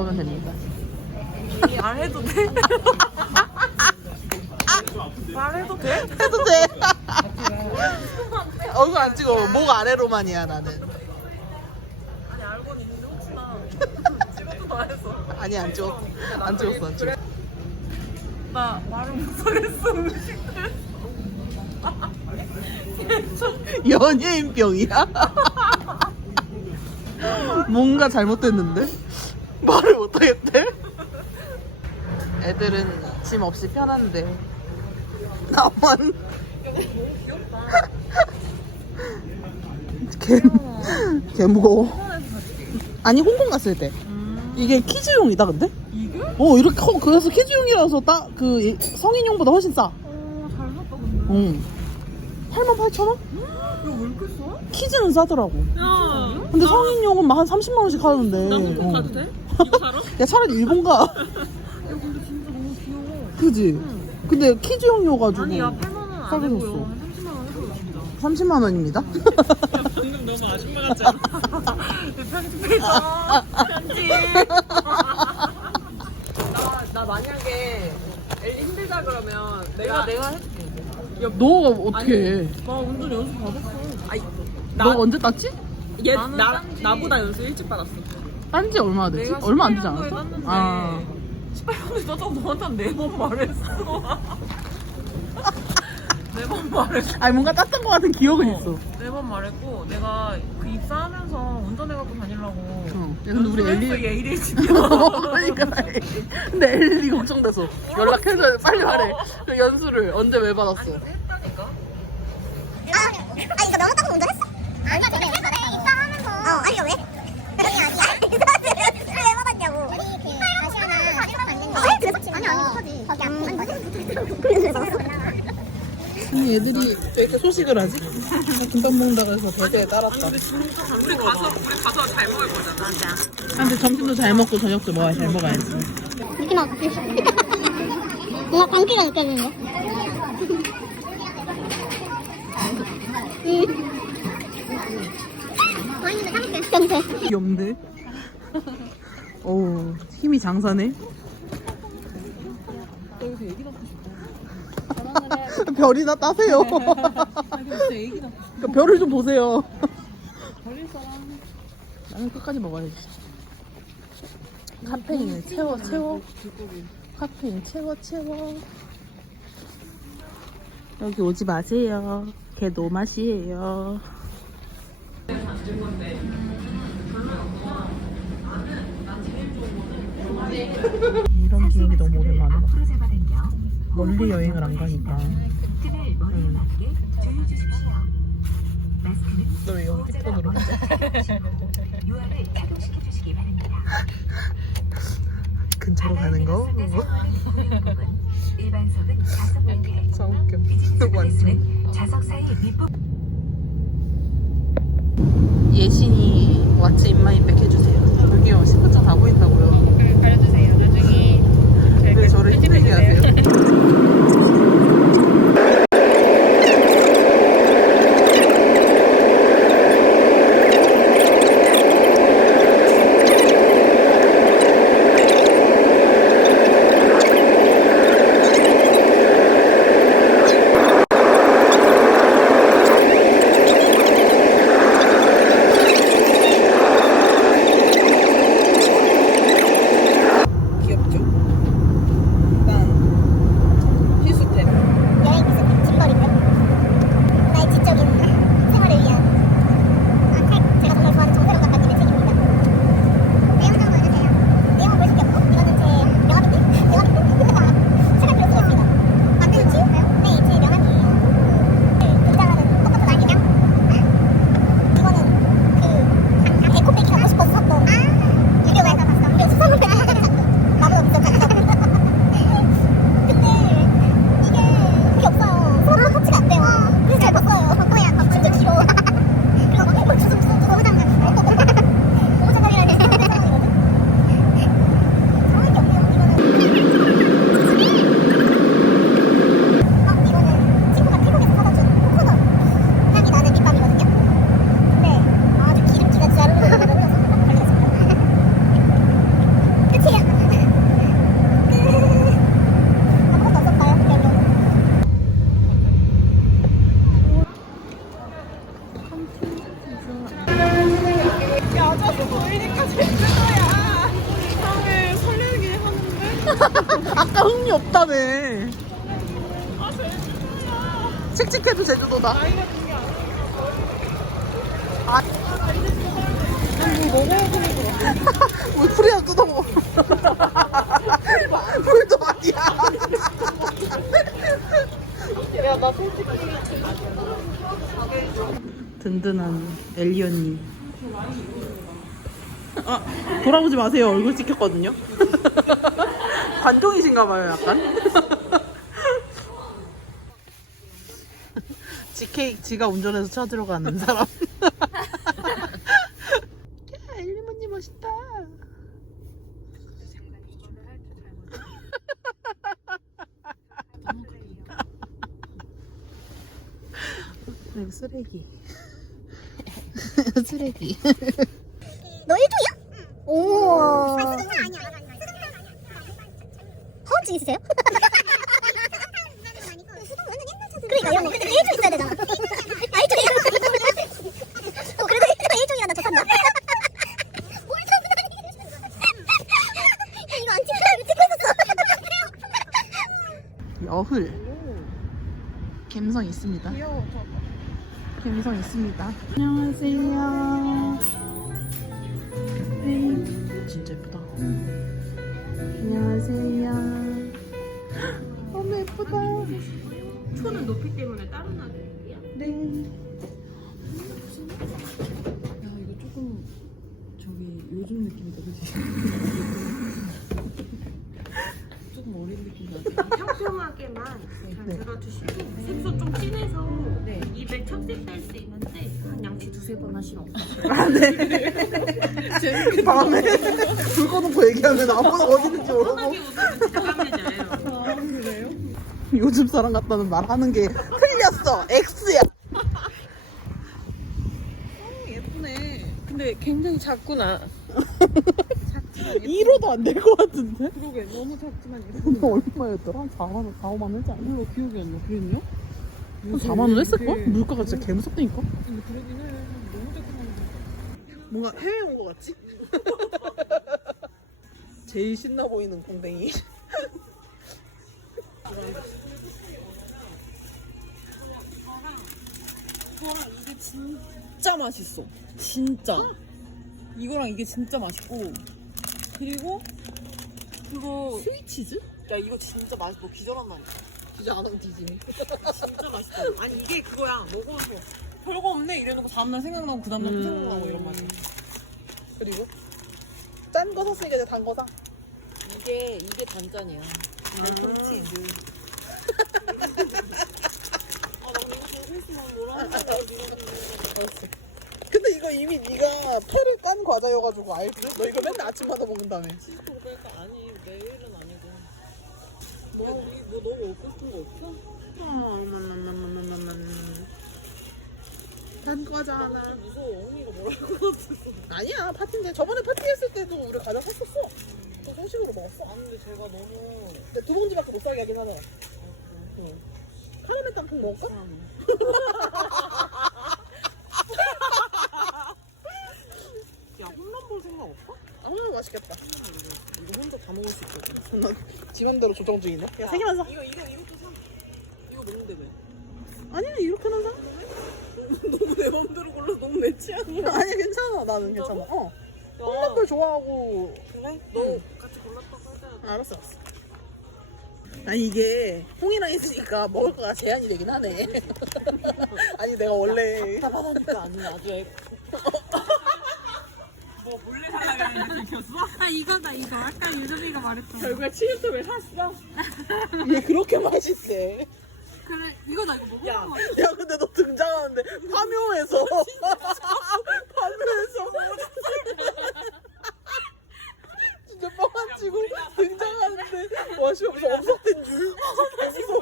먹으면 됩니다. 말해도 돼? 말해도 돼? 해도 돼. 얼굴 안 찍어. 목 아래로만이야 나는. 아니 알고는 있는데 혹시나 찍어도 안 했어 아니 안 찍었어. 안 찍었어 안 찍었어. 나 말을 못하겠어 연예인병이야? 뭔가 잘못됐는데? 말을 못하겠대? 애들은 짐 없이 편한데 나만 개, 개 무거워 아니 홍콩 갔을 때 이게 키즈용이다 근데? 이게? 어 이렇게 커 그래서 키즈용이라서 딱 그 성인용보다 훨씬 싸 어잘 샀다 근데 응. 88,000원? 이거 왜 이렇게 써? 키즈는 싸더라고 야 근데 성인용은 막 한 30만 원씩 하는데. 나 홍콩 어. 가도 돼? 야 차라리 일본 가. 야 근데 진짜 너무 귀여워 그지? 근데 키즈용이어가지고. 아니 야 8만원 안 싸게 되고요 샀어. 30만원 해서 줍니다 30만 원입니다. 방금 너무 아줌마 같지 않아? 편집해줘 편집 나, 나 만약에 엘리 힘들다 그러면 내가 내가 해줄게 너가 어떻게 해? 나 운전 연습 받았어 아니 너 언제 땄지? 얘, 나는 나, 딴지. 나보다 연습 일찍 받았어 딴지 얼마 나 됐지? 내가 얼마 안 되지 18년도에 않았어? 아. 18년도에 땄다고 너한테 네번 말했어 네 번 말했어 아니 뭔가 땄던 것 같은 기억은 있어. 네 번 말했고 내가 그 입사하면서 운전해갖고 다니려고 응. 야, 근데 우리 엘리. 어, 지켜 그러니까 나 엘리. 근데 엘리 걱정돼서 연락해서 빨리 말해. 그 연수를 언제 왜 받았어? 했다니까 아, 아 이거 넘었다고 운전했어? 아니야, 되게 예전에 입사하면서. 어, 아니 왜? 그게 아니야. 입사를 왜 받았냐고. 우리 그 아시아나 사진 받는데. 어, 그래서 아니 아니 못하지. 거기 앞에 아니 맞아. 그래서 아니 애들이 왜 이렇게 소식을 하지? 김밥 먹는다고 해서 베개에 따랐다. 우리 가서 우리 가서 잘 먹을 거잖아 아, 근데 점심도 잘 먹고 저녁도 먹어야 잘 먹어야지. 느낌 어떻게? 뭔가 광기가 느껴지는데. 음. 아닌데 삼 겹 경태. 귀엽네. 어우, 힘이 장사네. 별이나 따세요. 그 별을 좀 보세요. 나는 끝까지 먹어야지. 카페인을 채워, 채워. 카페인 채워, 채워. 여기 오지 마세요. 걔 노맛이에요. 이런 기억이 너무 오랜만이다. 멀리 여행을 안 가니까. 너왜 여기 폰으로 근처로 가는 거? 일반석은 좌석 좌석 사이 윗부분 예신이 왓츠 인마이백 해주세요. 여기요, 신분증 다 보인다고요. 가려주세요. 나중에 왜 저를 칙칙해도 제주도다. 아, 뭐 먹어야 되는 물 풀이나 뜯어먹어. 물도 아니야. 야, 나 솔직히. 든든한 엘리 언니. 아, 돌아보지 마세요. 얼굴 찍혔거든요. 관종이신가 봐요, 약간. GK 지가 운전해서 찾으러 가는 사람. 야, 엘리언니 멋있다. 그리고 쓰레기. 쓰레기. 너 1등이야? 오. 수능사 아니야. 허언증 있으세요? 그러니까 이런 거. 근데 1등 있어야 되잖아. 아, 1등이야. 어, 그래도 1등 1등이야. 나 좋단다. 뭘 이거 안 찍혀. 이거 찍혔었어. 여흘. 감성 있습니다. 감성 있습니다. 안녕하세요. 네. 진짜 예쁘다. 안녕하세요. 너무 예쁘다. 손은 높이 때문에 따로 놔드릴게요. 네. 야 이거 조금 저기 요즘 느낌이다 그지? 조금 어린 느낌 나지? 평평하게만 잘 네. 들어주시고 한 하시면 없어요. 아 네. 그 다음에 불 꺼놓고 얘기하면 아무나 어디 있는지 모르고 진짜 까매져요. 요즘 사람 같다는 말 하는 게 틀렸어. X야. 예쁘네. 근데 굉장히 작구나. 1호도 안 될 것 같은데? 그러게 너무 작지만 근데 얼마였더라? 4만 원, 4, 5만 원 했지 않나? 별로 기억이 안 나. 그랬냐? 한 4만 원 했을걸? 물가가 진짜 개 무섭다니까? 근데 그러긴 해. 너무 작구나. 뭔가 해외 온것 같지? 제일 신나 보이는 공댕이. 이게 진짜 맛있어. 진짜. 이거랑 이게 진짜 맛있고. 그리고 그거 스위치즈? 야 이거 진짜 맛있어. 너 기절한다니까. 진짜 안 하면 뒤지네. 진짜 맛있어. 아니 이게 그거야. 먹어서 별거 없네 이래놓고 다음날 생각나고 그 다음날 또 음. 생각나고 이런 맛이야. 그리고 짠 거 샀으니까 이제 단 거 사. 이게 이게 단짠이야. 음. 치즈. 아, 나 이거 보고 있으면 뭐라 하는 거야, 알았어. 근데 이거 이미 네가 패를 깐 과자여가지고 알지? 너 이거 맨날 아침마다 먹는다며. 치즈도 그러니까 아니, 내일은 아니고. 뭐라고, 뭐 너무 먹고 싶은 거 없어? 단 과자 하나. 무서워, 언니가 뭐랄 것 같았어. 아니야 파티인데 저번에 파티했을 때도 우리 과자 샀었어. 또 소식으로 먹었어. 아니, 근데 제가 너무. 근데 두 봉지밖에 못 사게 하긴 하더라. 응. 카라멜 땅콩 먹을까? 야, 홈런 볼 생각 없어? 아 맛있겠다. 이거 혼자 다 먹을 수 있거든. 나 지맘대로 조정 중이네. 야, 세 개만 사. 이거, 이거, 이것도 사. 이거 먹는데 왜? 아니야, 이렇게만 사. 너무 내 맘대로 골라 너무 내 취향이야. 아니, 괜찮아. 나는 괜찮아. 어. 야, 홈런볼 좋아하고. 그래? 너 같이 골랐다고 하잖아. 알았어, 알았어. 아니, 이게 홍이랑 있으니까 먹을 거가 제한이 되긴 하네. 아니, 내가 원래. 답답하니까 아니 애. 뭐 몰래 살라고 했는데 들켰어? 아 이거다 이거 아까 유정이가 말했던 결국에 치즈톱을 샀어. 얘 그렇게 맛있대. 그래 이거다 이거 먹어 야, 야, 근데 너 등장하는데 파묘에서. 파묘에서. 진짜 뻥안 치고 등장하는데 와, 씨, 무슨 엄석된 줄. 개 무서워.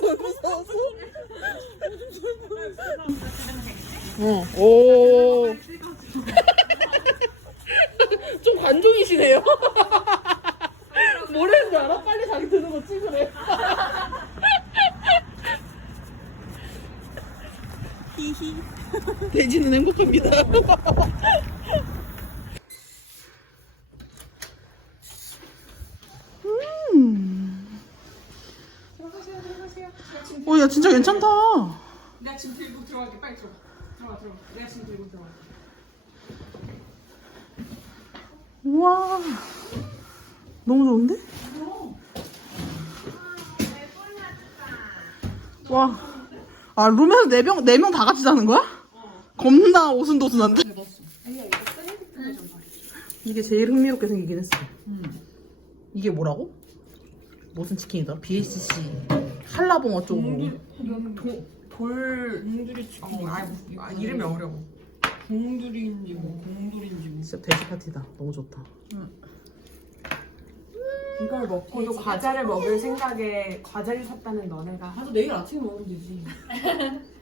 개 무서워서. 응. 오. 좀 관종이시네요. 뭐라는 줄 알아? 빨리 자기 드는 거 찍으래. 돼지는 행복합니다. 음. 어, 야, 진짜 괜찮다. 내가 지금 들고 들어갈게. 빨리 들어가. 들어가 들어가. 내가 지금 들고 들어가. 우와. 너무 좋은데? 와. 아, 룸에서 네 명, 네 명 다 같이 자는 거야? 겁나 오순도순한데? 이게 제일 흥미롭게 생기긴 했어. 이게 뭐라고? 무슨 치킨이더라? BHC 한라봉어 쪽으로. 돌 공들이 치킨. 아, 아 이름이 어려워. 공들인지 뭐 공들인지 뭐. 진짜 돼지 파티다. 너무 좋다. 이걸 먹고도 과자를 먹을 생각에 과자를 샀다는 너네가. 가서 내일 아침에 먹으면 되지.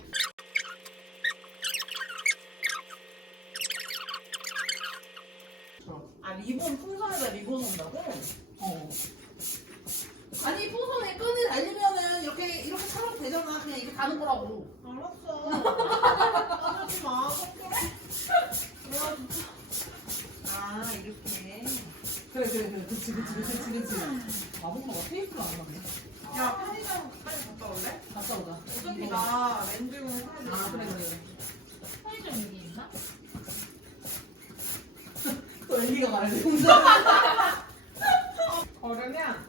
아 리본 풍선에다 리본 온다고? 어. 아니 풍선에 끈을 달리면은 이렇게 이렇게 차면 되잖아. 그냥 이렇게 가는 거라고. 알았어. 하지 마. 아 이렇게. 그래 그래 그래. 그치 그치 그치 그치. 마법마가 테이프를 안 하네. 야 편의점 빨리 갔다 올래? 갔다 오자. 어차피 나 렌즈용 사야 돼. 아 그래 그래. 편의점 여기 있나? 또 엘리가 말해. 걸으면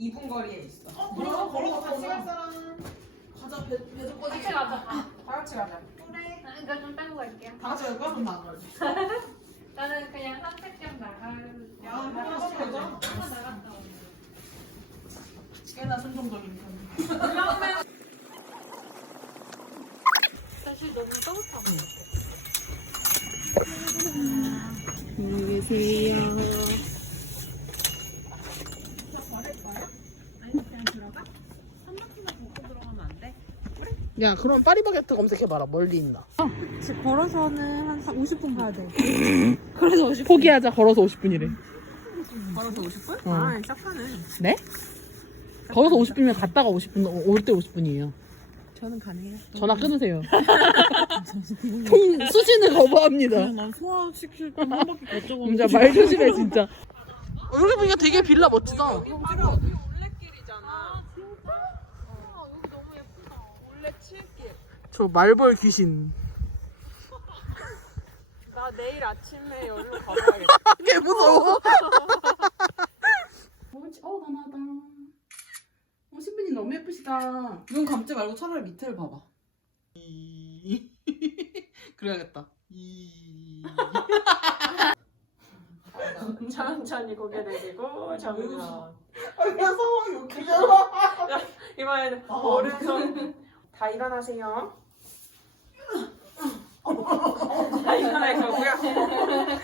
2분 거리에 있어. 어 걸어가 걸어가 같이 갈. 사람. 가자 배 배도 꺼지. 같이 가자. 다 같이 가자. 아, 이거 좀 빼고 갈게요. 다 같이 갈 거야? 그럼 나안 갈게. 나는 그냥 산책 좀 나갈. 야, 한번 가자. 한번 나갔다 오자. 꽤나 순종적인 편. 사실 너무 따뜻하고. 안녕히 계세요. 야, 그럼 파리바게트 검색해봐라. 멀리 있나? 집 걸어서는 한 50분 가야 돼. 그래서 50분. 포기하자. 걸어서 50분이래. 걸어서 50분? 어. 아, 싹 하네. 네? 걸어서 50분이면 갔다가 50분, 올 때 50분이에요. 저는 가능해요. 전화 끊으세요. 통, 수신을 거부합니다. 난 소화시킬 건한 바퀴 거쳐고 진짜 말 조심해, 진짜. 어, 여기 보니까 되게 빌라 멋지다. 여기가 올레길이잖아. 진짜? 어, 여기 너무 예쁘다. 올레 칠길. 저 말벌 귀신. 나 내일 아침에 여기로 가봐야겠다. 개 무서워. 어, 나나다. 어, 신부님 너무 예쁘시다. 눈 감지 말고 차라리 밑을 봐봐. 이- 그래야겠다. 이- 천천히 고개 내리고 정면. 야, 상황이 웃기잖아. 이번에는 어. 오른손 다 일어나세요. 다 일어날 거고요.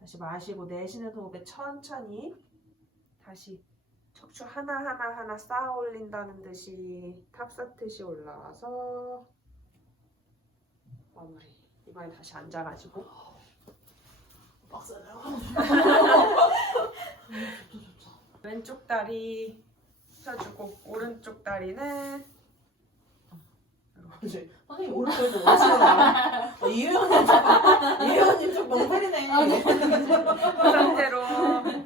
다시 마시고 내쉬는 호흡에 천천히 다시 척추 하나하나 하나 쌓아 올린다는 듯이 탑사듯이 올라와서 마무리. 이번에 다시 앉아가지고 빡세네요. 왼쪽 다리 펴주고 오른쪽 다리는 이제 선생님 오른쪽에서 오시나 이혜원님 좀 이혜원님 좀 너무 때리네. 그 상태로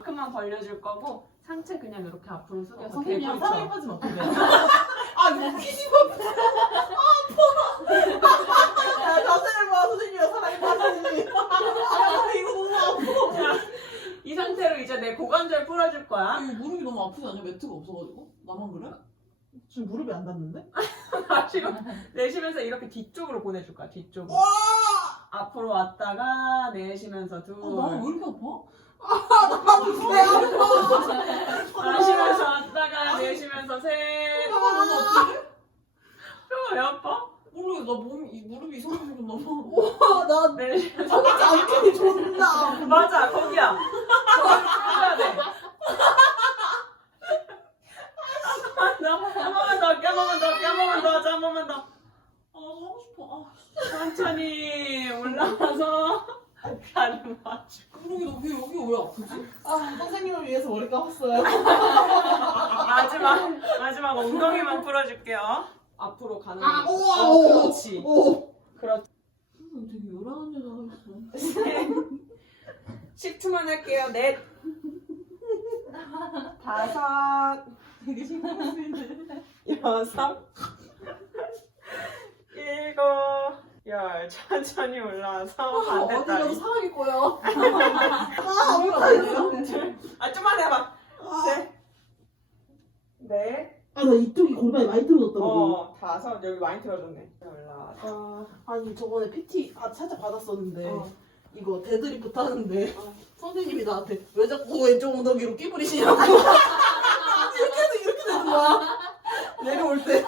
그만 벌려줄 거고 상체 그냥 이렇게 앞으로 숙여서 선생님이랑 개구리처럼. 사랑에 빠지면 어떡해? 아 웃기시고 아파. 야 자세를 봐 선생님이랑 사랑에 빠지니. 아 이거 너무 아파. 이 상태로 이제 내 고관절 풀어줄 거야. 이거 무릎이 너무 아프지 않냐? 매트가 없어가지고? 나만 그래? 지금 무릎이 안 닿는데? 마시고 내쉬면서 이렇게 뒤쪽으로 보내줄 거야. 뒤쪽으로. 와! 앞으로 왔다가 내쉬면서 아, 둘. 나는 왜 이렇게 아파? 아, 왜 아파? 마시면서 왔다가 내쉬면서 셋. 아, 너무 아픈데? 뼈가 왜 아파? 모르겠어. 나 몸이, 이 무릎이 이상하게 나봐. 와, 나 내쉬면서. 진짜 안쪽이 존나 아파. 맞아, 거기야. 거기를 풀어야 돼. 한 번만 더, 한 번만 더, 한 번만 더 하자, 한 번만 더. 아, 하고 싶어. 아, 천천히 올라와서 다리 맞추. 무릎이 너, 왜, 여기 왜 아프지? 아, 선생님을 위해서 머리 감았어요. 마지막 마지막 엉덩이만 풀어줄게요. 앞으로 가는. 아, 거. 우와, 어, 오. 그렇지. 오. 그렇지. 되게 요란한 여자가 있어. 10초만 할게요. 넷. 다섯. 되게 신경 쓰이네. 여섯, 일곱, 열. 천천히 올라와서 반대 다리. 사람이 꼬여. 아, 못하겠어. 아, 좀만 해봐. 셋, 넷, 아, 나 이쪽이 골반이 많이 틀어졌더라고. 어, 다섯. 여기 많이 틀어졌네. 올라와서. 아니, 저번에 PT 아, 살짝 받았었는데, 어. 이거 데드리프트 하는데, 어. 선생님이 나한테 왜 자꾸 왼쪽 엉덩이로 끼부리시냐고. 이렇게 해서 이렇게 되는 거야. 내려올 때.